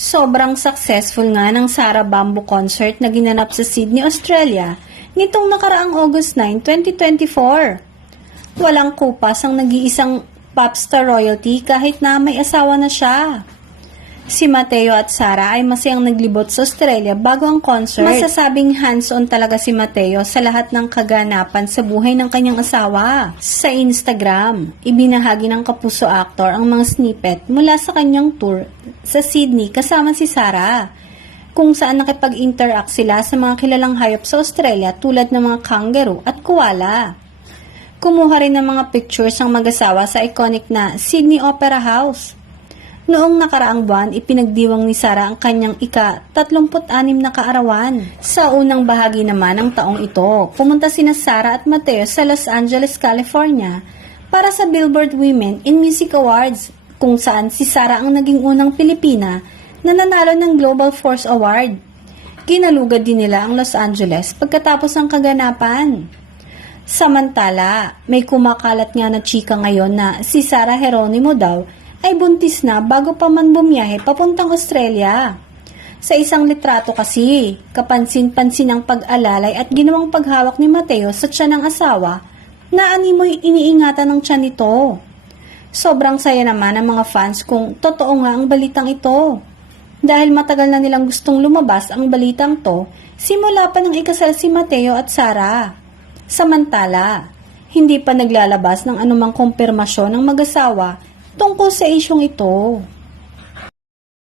Sobrang successful nga ng Sarah Bamboo concert na ginanap sa Sydney, Australia nitong nakaraang August 9, 2024. Walang kupas ang nag-iisang popstar royalty kahit na may asawa na siya. Si Mateo at Sarah ay masayang naglibot sa Australia bago ang concert. Masasabing hands-on talaga si Mateo sa lahat ng kaganapan sa buhay ng kanyang asawa. Sa Instagram, ibinahagi ng Kapuso actor ang mga snippet mula sa kanyang tour sa Sydney kasama si Sarah, kung saan nakipag-interact sila sa mga kilalang hayop sa Australia tulad ng mga kangaroo at koala. Kumuha rin ng mga pictures ang mag-asawa sa iconic na Sydney Opera House. Noong nakaraang buwan, ipinagdiwang ni Sarah ang kanyang ika-36 na kaarawan. Sa unang bahagi naman ng taong ito, pumunta sina Sarah at Mateo sa Los Angeles, California para sa Billboard Women in Music Awards, kung saan si Sarah ang naging unang Pilipina na nanalo ng Global Force Award. Kinalugad din nila ang Los Angeles pagkatapos ng kaganapan. Samantala, may kumakalat nga na chika ngayon na si Sarah Geronimo daw ay buntis na bago pa man bumiyahe papuntang Australia. Sa isang litrato kasi, kapansin-pansin ang pag-alalay at ginawang paghawak ni Mateo sa tiyan ng asawa na animoy iniingatan ng tiyan nito. Sobrang saya naman ng mga fans kung totoo nga ang balitang ito. Dahil matagal na nilang gustong lumabas ang balitang to, simula pa nang ikasal si Mateo at Sarah. Samantala, hindi pa naglalabas ng anumang kumpirmasyon ng mag-asawa tungkol sa isyong ito.